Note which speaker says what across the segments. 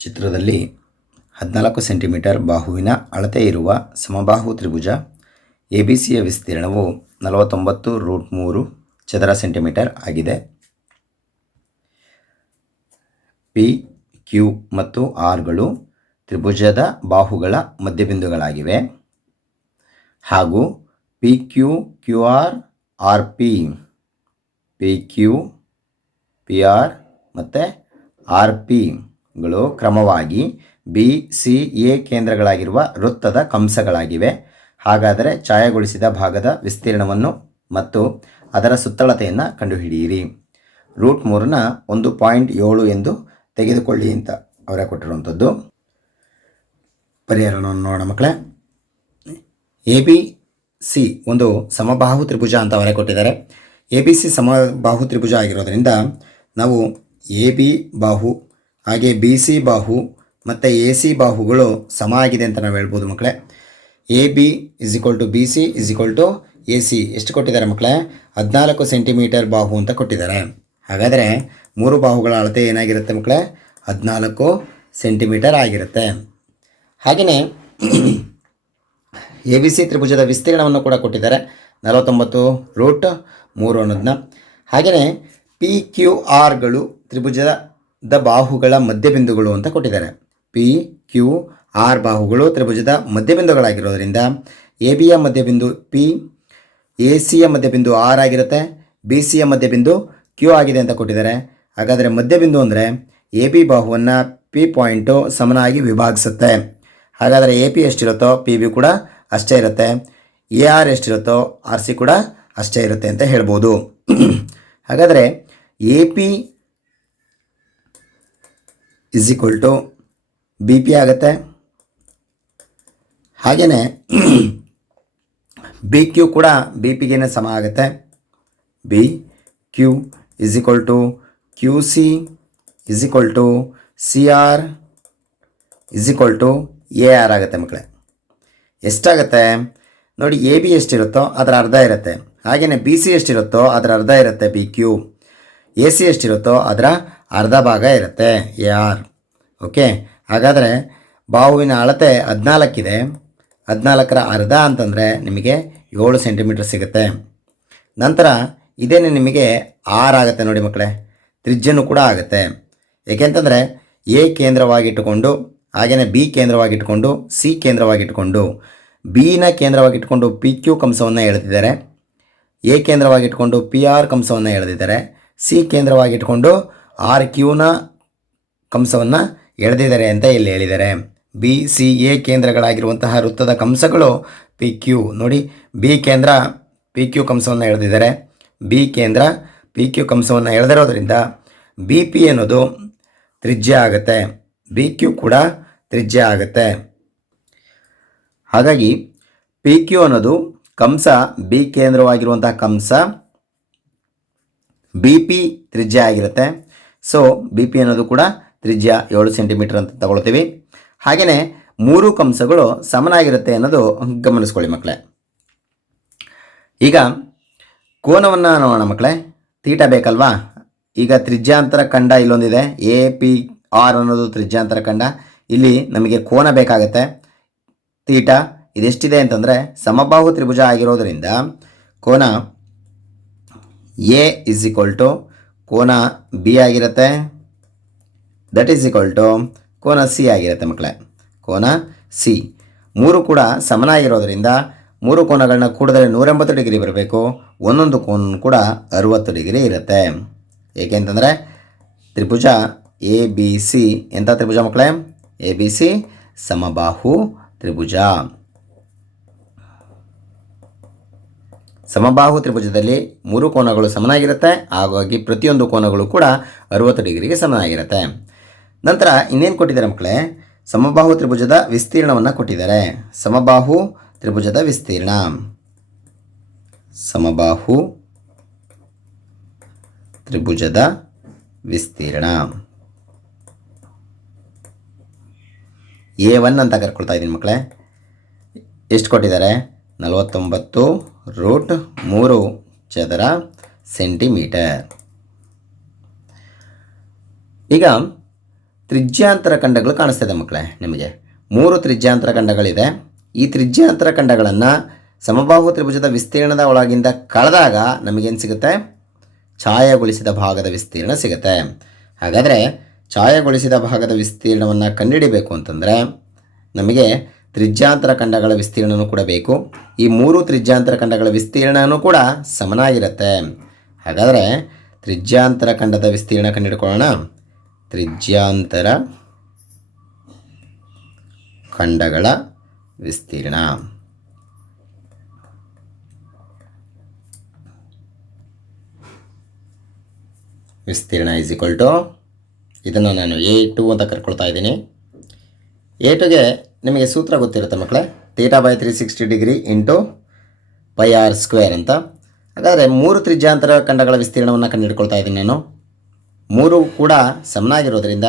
Speaker 1: ಚಿತ್ರದಲ್ಲಿ ಹದಿನಾಲ್ಕು ಸೆಂಟಿಮೀಟರ್ ಬಾಹುವಿನ ಅಳತೆ ಇರುವ ಸಮಬಾಹು ತ್ರಿಭುಜ, ಎ ಬಿ ಸಿಯ ವಿಸ್ತೀರ್ಣವು ನಲವತ್ತೊಂಬತ್ತು ರೂಟ್ ಮೂರು ಚದರ ಸೆಂಟಿಮೀಟರ್ ಆಗಿದೆ. ಪಿ, ಕ್ಯೂ ಮತ್ತು ಆರ್ಗಳು ತ್ರಿಭುಜದ ಬಾಹುಗಳ ಮಧ್ಯಬಿಂದುಗಳಾಗಿವೆ. ಹಾಗೂ P, Q Q R R P P, Q, P R ಮತ್ತು ಆರ್ ಪಿಗಳು ಕ್ರಮವಾಗಿ ಬಿ, ಸಿ, ಎ ಕೇಂದ್ರಗಳಾಗಿರುವ ವೃತ್ತದ ಕಂಸಗಳಾಗಿವೆ. ಹಾಗಾದರೆ ಛಾಯಗೊಳಿಸಿದ ಭಾಗದ ವಿಸ್ತೀರ್ಣವನ್ನು ಮತ್ತು ಅದರ ಸುತ್ತಳತೆಯನ್ನು ಕಂಡುಹಿಡಿಯಿರಿ. ರೂಟ್ ಮೂರನ್ನ ಒಂದು ಪಾಯಿಂಟ್ ಏಳು ಎಂದು ತೆಗೆದುಕೊಳ್ಳಿ ಅಂತ ಅವರೇ ಕೊಟ್ಟಿರುವಂಥದ್ದು. ಪರಿಹಾರವನ್ನು ನೋಡೋಣ ಮಕ್ಕಳೇ. ಎ, ಬಿ, ಸಿ ಒಂದು ಸಮಬಾಹು ತ್ರಿಭುಜ ಅಂತ ಅವರೇ ಕೊಟ್ಟಿದ್ದಾರೆ. ಎ, ಬಿ, ಸಿ ಸಮಬಾಹು ತ್ರಿಭುಜ ಆಗಿರೋದ್ರಿಂದ ನಾವು ಎ, ಬಿ, ಬಾಹು ಹಾಗೆ ಬಿ ಸಿ ಬಾಹು ಮತ್ತು ಎ ಸಿ ಬಾಹುಗಳು ಸಮ ಆಗಿದೆ ಅಂತ ನಾವು ಹೇಳ್ಬೋದು ಮಕ್ಕಳೇ. A B is equal to B C is equal to A C. ಎಷ್ಟು ಕೊಟ್ಟಿದ್ದಾರೆ ಮಕ್ಕಳೇ? ಹದಿನಾಲ್ಕು ಸೆಂಟಿಮೀಟರ್ ಬಾಹು ಅಂತ ಕೊಟ್ಟಿದ್ದಾರೆ. ಹಾಗಾದರೆ ಮೂರು ಬಾಹುಗಳ ಅಳತೆ ಏನಾಗಿರುತ್ತೆ ಮಕ್ಕಳೇ? ಹದಿನಾಲ್ಕು ಸೆಂಟಿಮೀಟರ್ ಆಗಿರುತ್ತೆ. ಹಾಗೆಯೇ ಎ ಬಿ ಸಿ ತ್ರಿಭುಜದ ವಿಸ್ತೀರ್ಣವನ್ನು ಕೂಡ ಕೊಟ್ಟಿದ್ದಾರೆ. ನಲವತ್ತೊಂಬತ್ತು ರೂಟ್ ಮೂರು ಅನ್ನೋದನ್ನ ಹಾಗೆಯೇ ಪಿ ಕ್ಯೂ ಆರ್ಗಳು ತ್ರಿಭುಜದ ಬಾಹುಗಳ ಮಧ್ಯಬಿಂದುಗಳು ಅಂತ ಕೊಟ್ಟಿದ್ದಾರೆ. ಪಿ ಕ್ಯೂ ಆರ್ ಬಾಹುಗಳು ತ್ರಿಭುಜದ ಮಧ್ಯಬಿಂದುಗಳಾಗಿರೋದ್ರಿಂದ ಎ ಬಿಯ ಮಧ್ಯಬಿಂದು ಪಿ ಎ ಸಿಯ ಮಧ್ಯಬಿಂದು ಆರ್ ಆಗಿರುತ್ತೆ. ಬಿ ಸಿಯ ಮಧ್ಯಬಿಂದು ಕ್ಯೂ ಆಗಿದೆ ಅಂತ ಕೊಟ್ಟಿದ್ದಾರೆ. ಹಾಗಾದರೆ ಮಧ್ಯಬಿಂದು ಅಂದರೆ ಎ ಬಿ ಬಾಹುವನ್ನು ಪಿ ಪಾಯಿಂಟು ಸಮನಾಗಿ ವಿಭಾಗಿಸುತ್ತೆ. ಹಾಗಾದರೆ ಎ ಪಿ ಎಷ್ಟಿರುತ್ತೋ ಪಿ ಬಿ ಕೂಡ ಅಷ್ಟೇ ಇರುತ್ತೆ. ಎ ಆರ್ ಎಷ್ಟಿರುತ್ತೋ ಆರ್ ಸಿ ಕೂಡ ಅಷ್ಟೇ ಇರುತ್ತೆ ಅಂತ ಹೇಳ್ಬೋದು. ಹಾಗಾದರೆ A P is equal to B P ಆಗುತ್ತೆ. ಹಾಗೆಯೇ ಬಿ ಕ್ಯೂ ಕೂಡ ಬಿ ಪಿಗೇನೆ ಸಮ ಆಗುತ್ತೆ. B Q is equal to Q C is equal to C R is equal to A R ಆಗುತ್ತೆ ಮಕ್ಕಳೇ ಎಷ್ಟಾಗುತ್ತೆ? ನೋಡಿ ಎ ಬಿ ಎಷ್ಟಿರುತ್ತೋ ಅದರ ಅರ್ಧ ಇರುತ್ತೆ. ಹಾಗೆಯೇ ಬಿ ಸಿ ಎಷ್ಟಿರುತ್ತೋ ಅದರ ಅರ್ಧ ಇರುತ್ತೆ ಬಿ ಕ್ಯೂ ಎ ಸಿ ಎಷ್ಟಿರುತ್ತೋ ಅದರ ಅರ್ಧ ಭಾಗ ಇರುತ್ತೆ. A R okay? ಹಾಗಾದರೆ ಬಾಹುವಿನ ಅಳತೆ ಹದಿನಾಲ್ಕಿದೆ. ಹದಿನಾಲ್ಕರ ಅರ್ಧ ಅಂತಂದರೆ ನಿಮಗೆ ಏಳು ಸೆಂಟಿಮೀಟರ್ ಸಿಗುತ್ತೆ. ನಂತರ ಇದೇನೆ ನಿಮಗೆ ಆರ್ ಆಗುತ್ತೆ ನೋಡಿ ಮಕ್ಕಳೇ. ತ್ರಿಜ್ಯನೂ ಕೂಡ ಆಗುತ್ತೆ. ಏಕೆಂತಂದರೆ ಎ ಕೇಂದ್ರವಾಗಿಟ್ಟುಕೊಂಡು ಹಾಗೆಯೇ ಬಿ ಕೇಂದ್ರವಾಗಿಟ್ಟುಕೊಂಡು, ಸಿ ಕೇಂದ್ರವಾಗಿಟ್ಟುಕೊಂಡು, ಬಿನ ಕೇಂದ್ರವಾಗಿಟ್ಟುಕೊಂಡು ಪಿ ಕ್ಯೂ ಕಂಸವನ್ನು ಎಳೆದಿದ್ದಾರೆ. ಎ ಕೇಂದ್ರವಾಗಿಟ್ಕೊಂಡು ಪಿ ಆರ್ ಕಂಸವನ್ನು ಎಳೆದಿದ್ದಾರೆ. ಸಿ ಕೇಂದ್ರವಾಗಿಟ್ಕೊಂಡು ಆರ್ ಕ್ಯೂನ ಕಂಸವನ್ನು ಎಳೆದಿದ್ದಾರೆ ಅಂತ ಇಲ್ಲಿ ಹೇಳಿದ್ದಾರೆ. ಬಿ, ಸಿ, ಎ ಕೇಂದ್ರಗಳಾಗಿರುವಂತಹ ವೃತ್ತದ ಕಂಸಗಳು ಪಿ ಕ್ಯೂ. ನೋಡಿ, ಬಿ ಕೇಂದ್ರ ಪಿ ಕ್ಯೂ ಕಂಸವನ್ನು ಎಳೆದಿದ್ದಾರೆ. ಬಿ ಕೇಂದ್ರ ಪಿ ಕ್ಯೂ ಕಂಸವನ್ನು ಎಳೆದಿರೋದ್ರಿಂದ ಬಿ ಪಿ ಅನ್ನೋದು ತ್ರಿಜ್ಯ ಆಗುತ್ತೆ. ಬಿ ಕ್ಯೂ ಕೂಡ ತ್ರಿಜ್ಯ ಆಗುತ್ತೆ. ಹಾಗಾಗಿ ಪಿ ಕ್ಯೂ ಅನ್ನೋದು ಕಂಸ ಬಿ ಕೇಂದ್ರವಾಗಿರುವಂತಹ ಕಂಸ ಬಿ ಪಿ ತ್ರಿಜ್ಯ ಆಗಿರುತ್ತೆ. ಸೊ ಬಿ ಪಿ ಅನ್ನೋದು ಕೂಡ ತ್ರಿಜ್ಯ ಏಳು ಸೆಂಟಿಮೀಟರ್ ಅಂತ ತಗೊಳ್ತೀವಿ. ಹಾಗೆಯೇ ಮೂರು ಕಂಸಗಳು ಸಮನಾಗಿರುತ್ತೆ ಅನ್ನೋದು ಗಮನಿಸ್ಕೊಳ್ಳಿ ಮಕ್ಕಳೇ. ಈಗ ಕೋನವನ್ನು ನೋಡೋಣ ಮಕ್ಕಳೇ. ತೀಟ ಬೇಕಲ್ವಾ? ಈಗ ತ್ರಿಜ್ಯಾಂತರ ಖಂಡ ಇಲ್ಲೊಂದಿದೆ. ಎ ಪಿ ಆರ್ ಅನ್ನೋದು ತ್ರಿಜ್ಯಾಂತರ ಖಂಡ. ಇಲ್ಲಿ ನಮಗೆ ಕೋನ ಬೇಕಾಗತ್ತೆ. ತೀಟ ಇದೆಷ್ಟಿದೆ ಅಂತಂದರೆ ಸಮಬಾಹು ತ್ರಿಭುಜ ಆಗಿರೋದರಿಂದ ಕೋನ ಎ ಇಸ್ ಈಕ್ವಲ್ ಟು ಕೋನ ಬಿ ಆಗಿರುತ್ತೆ. ದಟ್ ಈಸ್ ಈಕ್ವಲ್ ಟು ಕೋನ ಸಿ ಆಗಿರುತ್ತೆ ಮಕ್ಕಳೇ ಕೋನ ಸಿ. ಮೂರು ಕೂಡ ಸಮನಾಗಿರೋದ್ರಿಂದ ಮೂರು ಕೋನಗಳನ್ನ ಕೂಡಿದ್ರೆ ನೂರೆಂಬತ್ತು ಡಿಗ್ರಿ ಬರಬೇಕು. ಒಂದೊಂದು ಕೋನ ಕೂಡ ಅರುವತ್ತು ಡಿಗ್ರಿ ಇರುತ್ತೆ. ಏಕೆಂತಂದರೆ ತ್ರಿಭುಜ ಎ, ಬಿ, ಸಿ. ಎಂಥ ತ್ರಿಭುಜ ಮಕ್ಕಳೇ ಎ, ಬಿ, ಸಿ. ಸಮಬಾಹು ತ್ರಿಭುಜ. ಸಮಬಾಹು ತ್ರಿಭುಜದಲ್ಲಿ ಮೂರು ಕೋನಗಳು ಸಮನಾಗಿರುತ್ತೆ. ಹಾಗಾಗಿ ಪ್ರತಿಯೊಂದು ಕೋನಗಳು ಕೂಡ ಅರುವತ್ತು ಡಿಗ್ರಿಗೆ ಸಮನಾಗಿರುತ್ತೆ. ನಂತರ ಇನ್ನೇನು ಕೊಟ್ಟಿದ್ದಾರೆ ಮಕ್ಕಳೇ? ಸಮಬಾಹು ತ್ರಿಭುಜದ ವಿಸ್ತೀರ್ಣವನ್ನು ಕೊಟ್ಟಿದ್ದಾರೆ. ಸಮಬಾಹು ತ್ರಿಭುಜದ ವಿಸ್ತೀರ್ಣ. ಸಮಬಾಹು ತ್ರಿಭುಜದ ವಿಸ್ತೀರ್ಣ. ಎ ಒನ್ ಅಂತ ಕರ್ಕೊಳ್ತಾ ಇದ್ದೀನಿ ಮಕ್ಕಳೇ. ಎಷ್ಟು ಕೊಟ್ಟಿದ್ದಾರೆ? ನಲವತ್ತೊಂಬತ್ತು ರೂಟ್ ಮೂರು ಚದರ ಸೆಂಟಿಮೀಟರ್. ಈಗ ತ್ರಿಜ್ಯಾಂತರ ಖಂಡಗಳು ಕಾಣಿಸ್ತದೆ ಮಕ್ಕಳೇ ನಿಮಗೆ. ಮೂರು ತ್ರಿಜ್ಯಾಂತರ ಖಂಡಗಳಿದೆ. ಈ ತ್ರಿಜ್ಯಾಂತರ ಖಂಡಗಳನ್ನು ಸಮಬಾಹು ತ್ರಿಭುಜದ ವಿಸ್ತೀರ್ಣದ ಒಳಗಿಂದ ಕಳೆದಾಗ ನಮಗೇನು ಸಿಗುತ್ತೆ? ಛಾಯಗೊಳಿಸಿದ ಭಾಗದ ವಿಸ್ತೀರ್ಣ ಸಿಗುತ್ತೆ. ಹಾಗಾದರೆ ಛಾಯಗೊಳಿಸಿದ ಭಾಗದ ವಿಸ್ತೀರ್ಣವನ್ನು ಕಂಡುಹಿಡಿಬೇಕು ಅಂತಂದರೆ ನಮಗೆ ತ್ರಿಜ್ಯಾಂತರ ಖಂಡಗಳ ವಿಸ್ತೀರ್ಣನೂ ಕೂಡ ಬೇಕು. ಈ ಮೂರು ತ್ರಿಜ್ಯಾಂತರ ಖಂಡಗಳ ವಿಸ್ತೀರ್ಣನೂ ಕೂಡ ಸಮನಾಗಿರುತ್ತೆ. ಹಾಗಾದರೆ ತ್ರಿಜ್ಯಾಂತರ ಖಂಡದ ವಿಸ್ತೀರ್ಣ ಕಂಡುಹಿಡ್ಕೊಳ್ಳೋಣ. ತ್ರಿಜ್ಯಾಂತರ ಖಂಡಗಳ ವಿಸ್ತೀರ್ಣ. ವಿಸ್ತೀರ್ಣ ಈಸ್ ಈಕ್ವಲ್ ಟು ಇದನ್ನು ನಾನು ಎ ಟು ಅಂತ ಕರ್ಕೊಳ್ತಾ ಇದ್ದೀನಿ. ಎ ಟುಗೆ ನಿಮಗೆ ಸೂತ್ರ ಗೊತ್ತಿರುತ್ತೆ ಮಕ್ಕಳೇ. Theta by three sixty degree into pi R square ಅಂತ. ಹಾಗಾದರೆ ಮೂರು ತ್ರಿಜ್ಯಾಂತರ ಖಂಡಗಳ ವಿಸ್ತೀರ್ಣವನ್ನು ಕಂಡುಹಿಡ್ಕೊಳ್ತಾ ಇದ್ದೀನಿ ನಾನು. ಮೂರು ಕೂಡ ಸಮನಾಗಿರೋದ್ರಿಂದ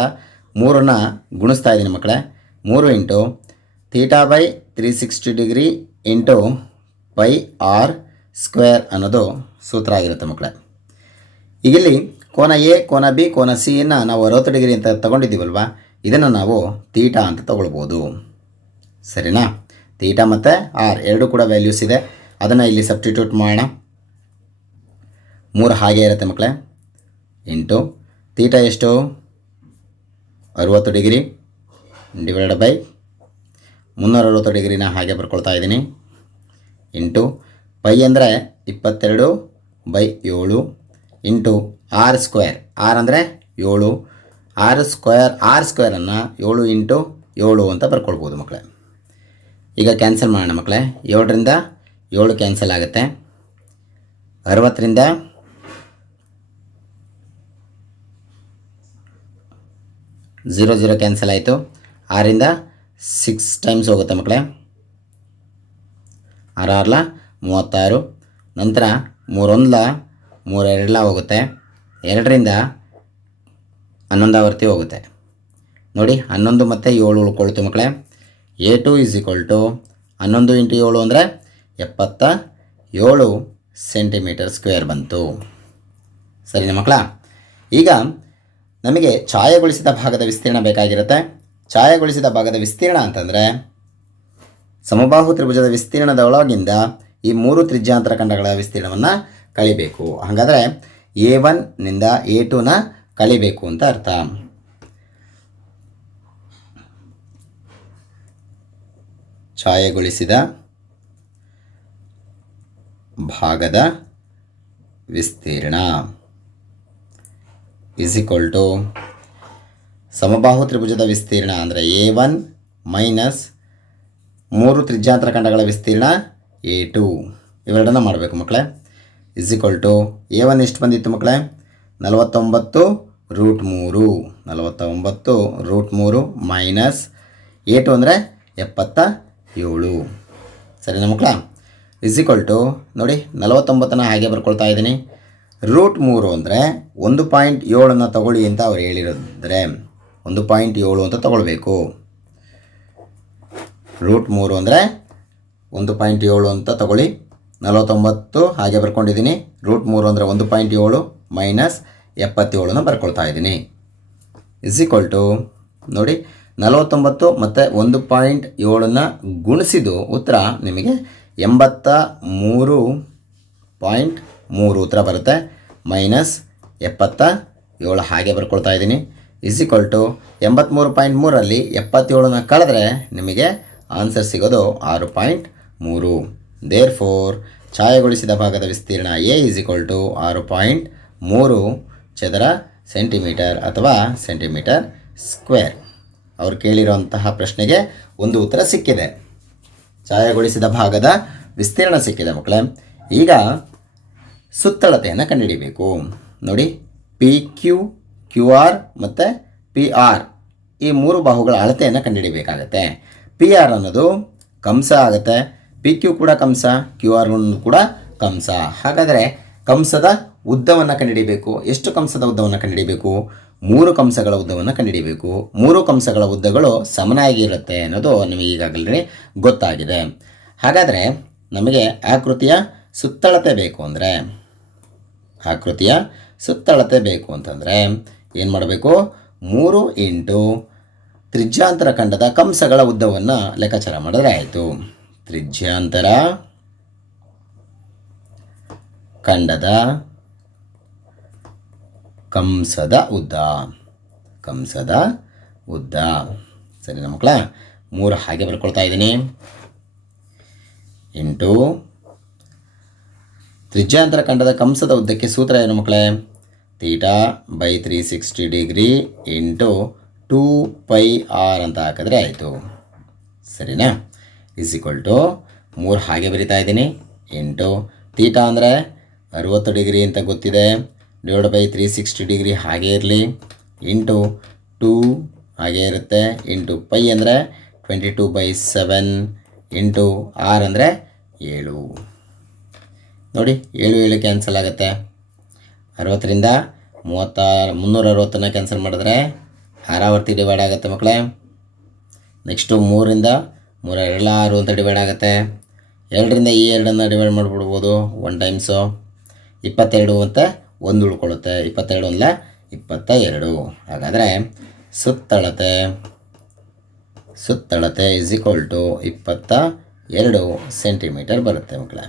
Speaker 1: ಮೂರನ್ನು ಗುಣಿಸ್ತಾ ಇದ್ದೀನಿ ಮಕ್ಕಳೇ. ಮೂರು into theta by three sixty degree into pi R square ಅನ್ನೋದು ಸೂತ್ರ ಆಗಿರುತ್ತೆ ಮಕ್ಕಳೇ. ಈಗಿಲ್ಲಿ ಕೋನ ಎ ಕೋನ ಬಿ ಕೋನ ಸಿಯನ್ನು ನಾವು ಅರವತ್ತು ಡಿಗ್ರಿ ಅಂತ ತಗೊಂಡಿದ್ದೀವಲ್ವಾ? ಇದನ್ನು ನಾವು ತೀಟಾ ಅಂತ ತಗೊಳ್ಬೋದು. ಸರಿನಾ? ತೀಟಾ ಮತ್ತು ಆರ್, ಎರಡು ಕೂಡ ವ್ಯಾಲ್ಯೂಸ್ ಇದೆ. ಅದನ್ನು ಇಲ್ಲಿ ಸಬ್ಸ್ಟಿಟ್ಯೂಟ್ ಮಾಡೋಣ. ಮೂರು ಹಾಗೆ ಇರುತ್ತೆ ಮಕ್ಕಳೇ ಇಂಟು ತೀಟಾ ಎಷ್ಟು? ಅರುವತ್ತು ಡಿಗ್ರಿ. ಡಿವೈಡ್ ಬೈ ಮುನ್ನೂರ ಅರವತ್ತು ಡಿಗ್ರಿನ ಹಾಗೆ ಬರ್ಕೊಳ್ತಾ ಇದ್ದೀನಿ. ಇಂಟು ಪೈ ಅಂದರೆ ಇಪ್ಪತ್ತೆರಡು ಬೈ ಏಳು. Into R square. ಆರ್ ಅಂದರೆ ಏಳು. ಆರ್ ಸ್ಕ್ವೇರ್, ಆರ್ ಸ್ಕ್ವೇರನ್ನು ಏಳು ಇಂಟು ಏಳು ಅಂತ ಬರ್ಕೊಳ್ಬೋದು ಮಕ್ಕಳೇ ಈಗ ಕ್ಯಾನ್ಸಲ್ ಮಾಡೋಣ ಮಕ್ಕಳೇ. ಏಳರಿಂದ ಏಳು ಕ್ಯಾನ್ಸಲ್ ಆಗುತ್ತೆ. ಅರವತ್ತರಿಂದ ಝೀರೋ ಝೀರೋ ಕ್ಯಾನ್ಸಲ್ ಆಯಿತು. ಆರಿಂದ ಸಿಕ್ಸ್ ಟೈಮ್ಸ್ ಹೋಗುತ್ತೆ ಮಕ್ಕಳೇ. ಆರಾರ್ಲ ಮೂವತ್ತಾರು. ನಂತರ ಮೂರೊಂದ್ಲ ಮೂರೆರಡ್ಲ ಹೋಗುತ್ತೆ. ಎರಡರಿಂದ ಹನ್ನೊಂದಾವರ್ತಿ ಹೋಗುತ್ತೆ. ನೋಡಿ, ಹನ್ನೊಂದು ಮತ್ತು ಏಳು ಉಳ್ಕೊಳ್ತು ಮಕ್ಕಳೇ. A two is equal to ಹನ್ನೊಂದು ಇಂಟು ಏಳು ಅಂದರೆ ಎಪ್ಪತ್ತ ಏಳು ಸೆಂಟಿಮೀಟರ್ ಸ್ಕ್ವೇರ್ ಬಂತು. ಸರಿನಾ ಮಕ್ಕಳ, ಈಗ ನಮಗೆ ಛಾಯಗೊಳಿಸಿದ ಭಾಗದ ವಿಸ್ತೀರ್ಣ ಬೇಕಾಗಿರುತ್ತೆ. ಛಾಯಗೊಳಿಸಿದ ಭಾಗದ ವಿಸ್ತೀರ್ಣ ಅಂತಂದರೆ ಸಮಬಾಹು ತ್ರಿಭುಜದ ವಿಸ್ತೀರ್ಣದ ಒಳಗಿಂದ ಈ ಮೂರು ತ್ರಿಜ್ಯಾಂತರ ಖಂಡಗಳ ವಿಸ್ತೀರ್ಣವನ್ನು ಕಳಿಬೇಕು. ಹಾಗಾದರೆ ಎ ಒನ್ನಿಂದ ಎ ಟೂನ ಕಳಿಬೇಕು ಅಂತ ಅರ್ಥ. ಛಾಯಗೊಳಿಸಿದ ಭಾಗದ ವಿಸ್ತೀರ್ಣ. ಇಸ್ ಈಕ್ವಲ್ ಟು ಸಮಬಾಹು ತ್ರಿಭುಜದ ವಿಸ್ತೀರ್ಣ ಅಂದರೆ ಎ ಒನ್ ಮೈನಸ್ ಮೂರು ತ್ರಿಜ್ಯಾಂತರ ಖಂಡಗಳ ವಿಸ್ತೀರ್ಣ ಎ ಟು ಇವೆರಡನ್ನ ಮಾಡಬೇಕು ಮಕ್ಕಳೇ. Is equal to A one ಎಷ್ಟು ಬಂದಿತ್ತು ಮಕ್ಕಳೇ? ನಲವತ್ತೊಂಬತ್ತು ರೂಟ್ ಮೂರು. ನಲವತ್ತೊಂಬತ್ತು ರೂಟ್ ಮೂರು ಮೈನಸ್ ಎ ಟು ಅಂದರೆ ಎಪ್ಪತ್ತ ಏಳು. ಸರಿನಾ ಮಕ್ಕಳ ಇಸ್ ಟು ನೋಡಿ, ನಲವತ್ತೊಂಬತ್ತನ್ನು ಹಾಗೆ ಬರ್ಕೊಳ್ತಾ ಇದ್ದೀನಿ. ರೂಟ್ ಮೂರು ಅಂದರೆ ಒಂದು ಪಾಯಿಂಟ್ ಏಳನ್ನು ತಗೊಳ್ಳಿ ಅಂತ ಅವ್ರು ಹೇಳಿರೋದ್ರೆ ಒಂದು ಪಾಯಿಂಟ್ ಏಳು ಅಂತ ತಗೊಳ್ಬೇಕು. ರೂಟ್ ಮೂರು ಅಂದರೆ ಒಂದು ಪಾಯಿಂಟ್ ಏಳು ಅಂತ ತಗೊಳ್ಳಿ. ನಲವತ್ತೊಂಬತ್ತು ಹಾಗೆ ಬರ್ಕೊಂಡಿದ್ದೀನಿ. ರೂಟ್ ಮೂರು ಅಂದರೆ ಒಂದು ಪಾಯಿಂಟ್ ಏಳು ಮೈನಸ್ ಎಪ್ಪತ್ತೇಳನ್ನು ಬರ್ಕೊಳ್ತಾ ಇದ್ದೀನಿ. ಇಸ್ ಟು ನೋಡಿ ನಲವತ್ತೊಂಬತ್ತು ಮತ್ತು ಒಂದು ಪಾಯಿಂಟ್ ಏಳನ್ನು ಗುಣಿಸಿದ್ದು ಉತ್ತರ ನಿಮಗೆ ಎಂಬತ್ತ ಮೂರು ಪಾಯಿಂಟ್ ಮೂರು ಉತ್ತರ ಬರುತ್ತೆ. ಮೈನಸ್ ಎಪ್ಪತ್ತ ಏಳು ಹಾಗೆ ಬರ್ಕೊಳ್ತಾ ಇದ್ದೀನಿ. ಇಸ್ ಈಕ್ವಲ್ ಟು ಎಂಬತ್ತ್ಮೂರು ಪಾಯಿಂಟ್ ಮೂರಲ್ಲಿ ಎಪ್ಪತ್ತೇಳನ್ನ ಕಳೆದ್ರೆ ನಿಮಗೆ ಆನ್ಸರ್ ಸಿಗೋದು ಆರು ಪಾಯಿಂಟ್ ಮೂರು. ದೇರ್ ಫೋರ್ ಛಾಯಗೊಳಿಸಿದ ಭಾಗದ ವಿಸ್ತೀರ್ಣ ಎ ಇಸ್ ಈಕ್ವಲ್ ಟು ಆರು ಪಾಯಿಂಟ್ ಮೂರು ಚದರ ಸೆಂಟಿಮೀಟರ್ ಅಥವಾ ಸೆಂಟಿಮೀಟರ್ ಸ್ಕ್ವೇರ್ ಅವ್ರು ಕೇಳಿರುವಂತಹ ಪ್ರಶ್ನೆಗೆ ಒಂದು ಉತ್ತರ ಸಿಕ್ಕಿದೆ. ಛಾಯಗೊಳಿಸಿದ ಭಾಗದ ವಿಸ್ತೀರ್ಣ ಸಿಕ್ಕಿದೆ ಮಕ್ಕಳೇ. ಈಗ ಸುತ್ತಳತೆಯನ್ನು ಕಂಡುಹಿಡಿಬೇಕು. ನೋಡಿ ಪಿ ಕ್ಯೂ ಕ್ಯೂ ಆರ್ ಮತ್ತು ಪಿ ಆರ್ ಈ ಮೂರು ಬಾಹುಗಳ ಅಳತೆಯನ್ನು ಕಂಡುಹಿಡಿಬೇಕಾಗತ್ತೆ. ಪಿ ಆರ್ ಅನ್ನೋದು ಕಂಸ ಆಗುತ್ತೆ. ಪಿ ಕ್ಯೂ ಕೂಡ ಕಂಸ ಕ್ಯೂ ಆರ್ ಕೂಡ ಕಂಸ. ಹಾಗಾದರೆ ಕಂಸದ ಉದ್ದವನ್ನು ಕಂಡುಹಿಡಿಬೇಕು. ಎಷ್ಟು ಕಂಸದ ಉದ್ದವನ್ನು ಕಂಡುಹಿಡಿಬೇಕು? ಮೂರು ಕಂಸಗಳ ಉದ್ದವನ್ನು ಕಂಡುಹಿಡಿಯಬೇಕು ಮೂರು ಕಂಸಗಳ ಉದ್ದಗಳು ಸಮನಾಗಿರುತ್ತೆ ಅನ್ನೋದು ನಿಮಗೆ ಈಗಾಗಲೇ ಗೊತ್ತಾಗಿದೆ. ಹಾಗಾದರೆ ನಮಗೆ ಆಕೃತಿಯ ಸುತ್ತಳತೆ ಬೇಕು ಅಂದರೆ, ಆಕೃತಿಯ ಸುತ್ತಳತೆ ಬೇಕು ಅಂತಂದರೆ ಏನು ಮಾಡಬೇಕು? ಮೂರು ಇಂಟು ತ್ರಿಜ್ಯಾಂತರ ಖಂಡದ ಕಂಸಗಳ ಉದ್ದವನ್ನು ಲೆಕ್ಕಾಚಾರ ಮಾಡಿದ್ರೆ ಆಯಿತು. ತ್ರಿಜ್ಯಾಂತರ ಖಂಡದ ಕಂಸದ ಉದ್ದ. ಕಂಸದ ಉದ್ದ. ಸರಿ ಮಕ್ಕಳ ಮೂರು ಹಾಗೆ ಬರ್ಕೊಳ್ತಾ ಇದ್ದೀನಿ. ಎಂಟು. ತ್ರಿಜ್ಯಾಂತರ ಖಂಡದ ಕಂಸದ ಉದ್ದಕ್ಕೆ ಸೂತ್ರ ಏನು ಮಕ್ಕಳೇ? Theta by three sixty degree into two pi R ಅಂತ ಹಾಕಿದ್ರೆ ಆಯಿತು. ಸರಿನಾ? ಇಸ್ ಈಕ್ವಲ್ ಟು ಮೂರು ಹಾಗೆ ಬರಿತಾ ಇದ್ದೀನಿ. ಇಂಟು ತೀಟಾ ಅಂದರೆ ಅರುವತ್ತು ಡಿಗ್ರಿ ಅಂತ ಗೊತ್ತಿದೆ. Divide by three sixty degree ಹಾಗೆ ಇರಲಿ. ಇಂಟು ಟೂ ಹಾಗೆ ಇರುತ್ತೆ. ಇಂಟು ಪೈ ಅಂದರೆ twenty two by seven. Into R ಅಂದರೆ ಏಳು. ನೋಡಿ, ಏಳು ಏಳು ಕ್ಯಾನ್ಸಲ್ ಆಗುತ್ತೆ. ಅರವತ್ತರಿಂದ ಮೂವತ್ತ ಮುನ್ನೂರ ಅರವತ್ತನ್ನು ಕ್ಯಾನ್ಸಲ್ ಮಾಡಿದ್ರೆ ಆರಾವರ್ತಿ ಡಿವೈಡ್ ಆಗುತ್ತೆ ಮಕ್ಕಳೇ. ನೆಕ್ಸ್ಟು ಮೂರಿಂದ ಮೂರ ಎರಡು ಆರು ಅಂತ ಡಿವೈಡ್ ಆಗುತ್ತೆ. ಎರಡರಿಂದ ಈ ಎರಡನ್ನು ಡಿವೈಡ್ ಮಾಡಿಬಿಡ್ಬೋದು, ಒನ್ ಟೈಮ್ಸು. ಇಪ್ಪತ್ತೆರಡು ಅಂತ ಒಂದು ಉಳ್ಕೊಳ್ಳುತ್ತೆ, ಇಪ್ಪತ್ತೆರಡು ಒಂದಲ ಇಪ್ಪತ್ತ ಎರಡು ಹಾಗಾದರೆ ಸುತ್ತಳತೆ ಸುತ್ತಳತೆ ಇಸ್ ಈಕ್ವಲ್ ಟು ಇಪ್ಪತ್ತ ಎರಡು ಸೆಂಟಿಮೀಟರ್ ಬರುತ್ತೆ ಮಕ್ಕಳೇ.